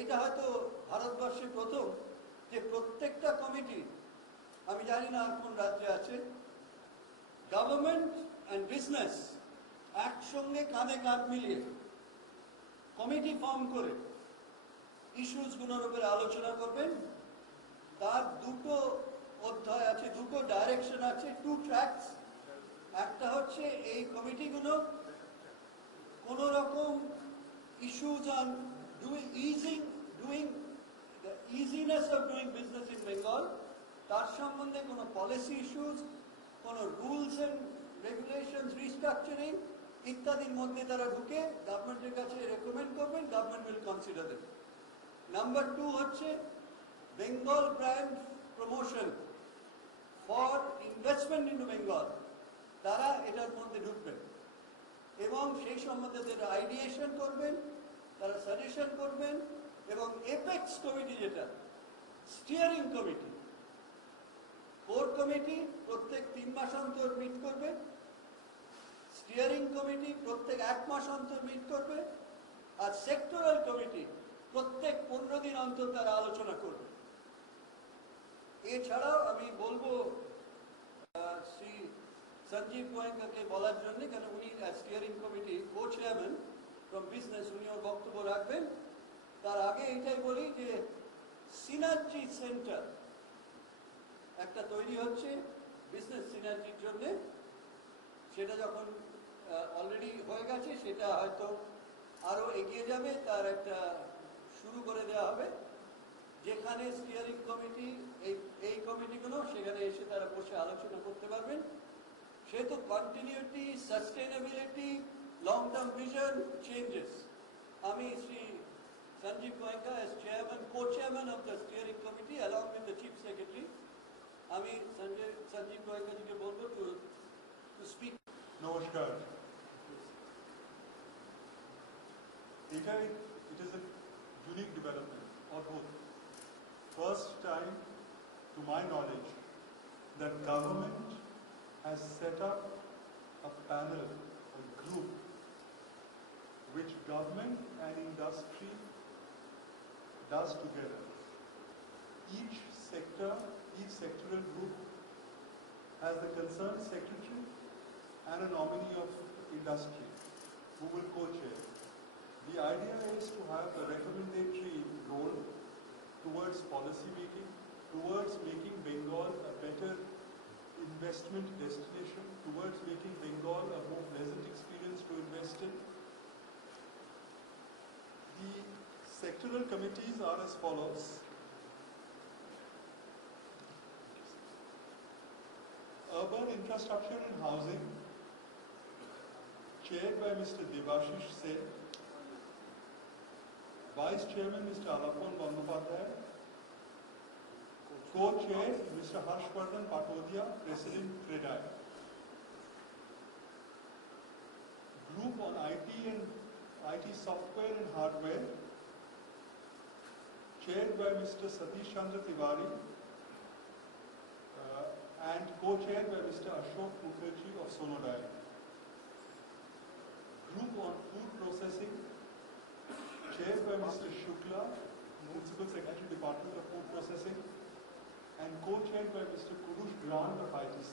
এইটা হয়তো ভারতবর্ষে প্রথম যে প্রত্যেকটা কমিটি, আমি জানি না কোন রাজ্যে আছে, গভর্নমেন্ট অ্যান্ড বিজনেস একসঙ্গে কাঁধে কাঁধ মিলিয়ে কমিটি ফর্ম করে ইস্যুসগুলোর উপরে আলোচনা করবেন। তার দুটো অধ্যায় আছে, দুটো ডাইরেকশন আছে, টু ট্র্যাকস। একটা হচ্ছে এই কমিটিগুলো কোনো রকম issues on easiness of doing business in Bengal, তার সম্বন্ধে কোনো পলিসি ইস্যুস, কোনো রুলস অ্যান্ড রেগুলেশনস, রিস্ট্রাকচারিং ইত্যাদির মধ্যে তারা ঢুকে গভর্নমেন্টের কাছে রেকমেন্ড করবেন, government will consider then. Number two হচ্ছে Bengal brand promotion for investment into Bengal, তারা এটার মধ্যে ঢুকবেন এবং সেই সম্বন্ধে তারা আইডিয়েশন করবেন, তারা সাজেশন করবেন। এবং এপেক্স কমিটি, যেটা স্টিয়ারিং কমিটি, কোর কমিটি প্রত্যেক 3 মাস অন্তর মিট করবে, স্টিয়ারিং কমিটি প্রত্যেক 1 মাস অন্তর মিট করবে, আর সেক্টরাল কমিটি প্রত্যেক 15 দিন অন্তর তারা আলোচনা করবে। এছাড়াও আমি বলবো শ্রী সঞ্জীব গোয়েঙ্কাকে বলার জন্য, কেন উনি steering committee co chairman from business, উনি ওর বক্তব্য রাখবেন। তার আগে এটাই বলি যে সিনার্জি সেন্টার একটা তৈরি হচ্ছে বিজনেস সিনার্জির জন্য। সেটা যখন অলরেডি হয়ে গেছে, সেটা হয়তো আরো এগিয়ে যাবে, তার একটা শুরু করে দেওয়া হবে, যেখানে স্টিয়ারিং কমিটি এই কমিটিগুলো সেখানে এসে তারা বসে আলোচনা করতে পারবেন। সেহেতু continuity, sustainability, long term vision, changes, আমি শ্রী সঞ্জীব Goenka as chairman, co-chairman of the steering committee along with the chief secretary, আমি সঞ্জীব গোয়েঙ্কা জিকে বলবো to speak. নমস্কার। It is a unique development, অদ্ভুত। First time, to my knowledge, that government has set up a panel, a group, which government and industry does together. Each sectoral group has the concerned secretary and a nominee of industry who will co-chair. The idea is to have a recommendatory role towards policy making, towards making Bengal a better investment destination, towards making Bengal a more pleasant experience to invest in. The sectoral committees are as follows. Urban Infrastructure and Housing, chaired by Mr. Debashish Sen. Vice Chairman Mr. Alapon Bandyopadhyay. Co-chair Mr. Harshvardhan Patodia, President CREDAI. Group on IT and IT software and hardware, chaired by Mr. Satish Chandra Tiwari and co-chaired by Mr. Ashok Mukherjee of Sonodai. Group on food processing, chaired by Mr. Shukla, Municipal Secretary, Department of Food Processing, and co-chaired by Mr. Kurush Grant of ITC.